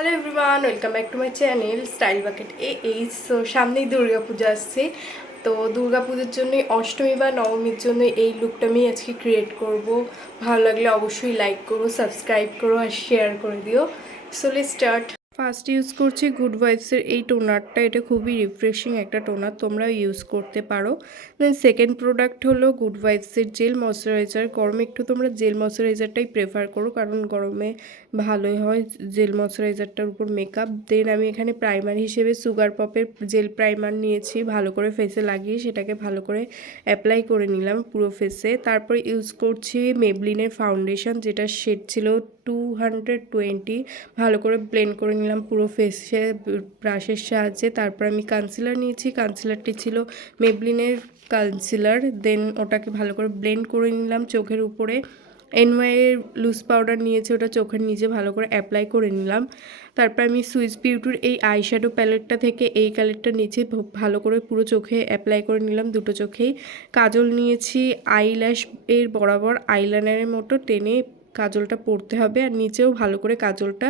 Hello everyone welcome back to my channel style bucket A H so সামনেই দুর্গাপূজা আসছে। তো দুর্গা পুজোর জন্য অষ্টমী বা নবমীর জন্য এই লুকটা আমি আজকে ক্রিয়েট করব। ভালো লাগলে অবশ্যই লাইক করো সাবস্ক্রাইব করো আর শেয়ার করে দিও। So let start first use করছি গুড ভাইবসের এই টোনারটা। এটা খুবই রিফ্রেশিং একটা টোনার তোমরা ইউজ করতে পারো। দেন সেকেন্ড প্রোডাক্ট হলো গুড ভাইবসের জেল ময়শ্চারাইজার। গরমে একটু তোমরা জেল ময়শ্চারাইজারটাই প্রেফার করো, কারণ গরমে ভালোই হয় জেল ময়শ্চারাইজারটার উপর মেকআপ দেন আমি এখানে প্রাইমার হিসেবে সুগার পপের জেল প্রাইমার নিয়েছি, ভালো করে ফেসে লাগিয়ে সেটাকে ভালো করে অ্যাপ্লাই করে নিলাম পুরো ফেসে তারপরে ইউজ করছি মেবলিনের ফাউন্ডেশন যেটা শেড ছিল টু হান্ড্রেড টোয়েন্টি ভালো করে ব্লেন্ড করে নিলাম পুরো ফেসে ব্রাশের সাহায্যে। তারপর আমি কনসিলার নিয়েছি কনসিলারটি ছিল মেবলিনের কনসিলার দেন ওটাকে ভালো করে ব্লেন্ড করে নিলাম চোখের উপরে। এনওয়াইয়ের লুজ পাউডার নিয়েছি, ওটা চোখের নিচে ভালো করে অ্যাপ্লাই করে নিলাম। তারপর আমি সুইস বিউটির এই আইশ্যাডো প্যালেটটা থেকে এই কালারটা নিচে ভালো করে পুরো চোখে অ্যাপ্লাই করে নিলাম দুটো চোখেই। কাজল নিয়েছি আইল্যাশ এর বরাবর আইলাইনারের মতো টেনে কাজলটা পড়তে হবে আর নিচেও ভালো করে কাজলটা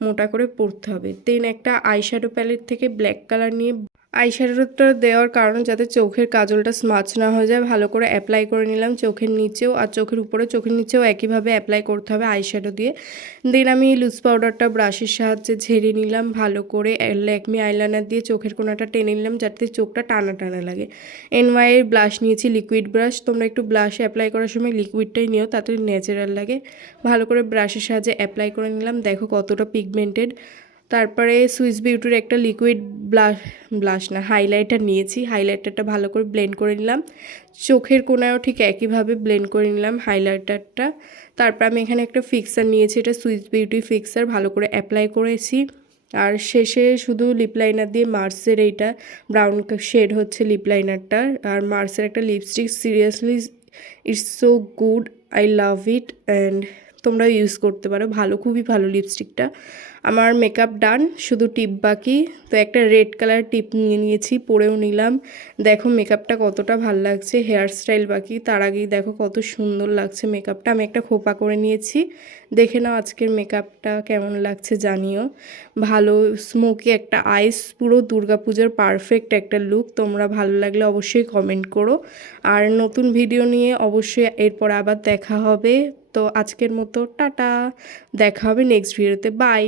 মোটা করে পরতে হবে। দেন একটা আইশ্যাডো প্যালেট থেকে ব্ল্যাক কালার নিয়ে আইশ্যাডোটা দেওয়ার কারণ যাতে চোখের কাজলটা স্মাচ না হয়ে যায়, ভালো করে অ্যাপ্লাই করে নিলাম চোখের নিচেও আর চোখের উপরে। চোখের নিচেও একইভাবে অ্যাপ্লাই করতে হবে আইশ্যাডো দিয়ে। দেন আমি লুজ পাউডারটা ব্রাশের সাহায্যে ঝেড়ে নিলাম, ভালো করে ল্যাকমি আইলাইনার দিয়ে চোখের কোনাটা টেনে নিলাম যাতে চোখটা টানা টানা লাগে। এনওয়াইয়ের ব্লাশ নিয়েছি লিকুইড ব্রাশ তোমরা একটু ব্লাশ অ্যাপ্লাই করার সময় লিকুইডটাই নিও, তাতে ন্যাচারাল লাগে। ভালো করে ব্রাশের সাহায্যে অ্যাপ্লাই করে নিলাম। দেখো কতটা পিগমেন্টেড তারপরে সুইস বিউটির একটা লিকুইড ব্লাশ ব্লাশ না হাইলাইটার নিয়েছি। হাইলাইটারটা ভালো করে ব্লেন্ড করে নিলাম। চোখের কোনায়ও ঠিক একইভাবে ব্লেন্ড করে নিলাম হাইলাইটারটা তারপর আমি এখানে একটা ফিক্সার নিয়েছি, এটা সুইস বিউটি ফিক্সার ভালো করে অ্যাপ্লাই করেছি। আর শেষে শুধু লিপ লাইনার দিয়ে মার্সের এইটা ব্রাউন শেড হচ্ছে লিপ লাইনারটা আর মার্সের একটা lipstick seriously it's so good I love it and তোমরা ইউজ করতে পারো। ভালো, খুবই ভালো লিপস্টিকটা আমার মেকআপ ডান শুধু টিপ বাকি। তো একটা রেড কালার টিপ নিয়ে নিয়েছি, পরেও নিলাম। দেখো মেকআপটা কতটা ভালো লাগছে হেয়ার স্টাইল বাকি। তার আগেই দেখো কত সুন্দর লাগছে মেকআপটা আমি একটা খোপা করে নিয়েছি। দেখে নাও আজকের মেকআপটা কেমন লাগছে, জানিও। ভালো স্মোকি একটা আইস পুরো দুর্গাপূজার পারফেক্ট একটা লুক তোমরা ভালো লাগলে অবশ্যই কমেন্ট করো। আর নতুন ভিডিও নিয়ে অবশ্যই এরপর আবার দেখা হবে। তো আজকের মতো টাটা। দেখা হবে নেক্সট ভিডিওতে বাই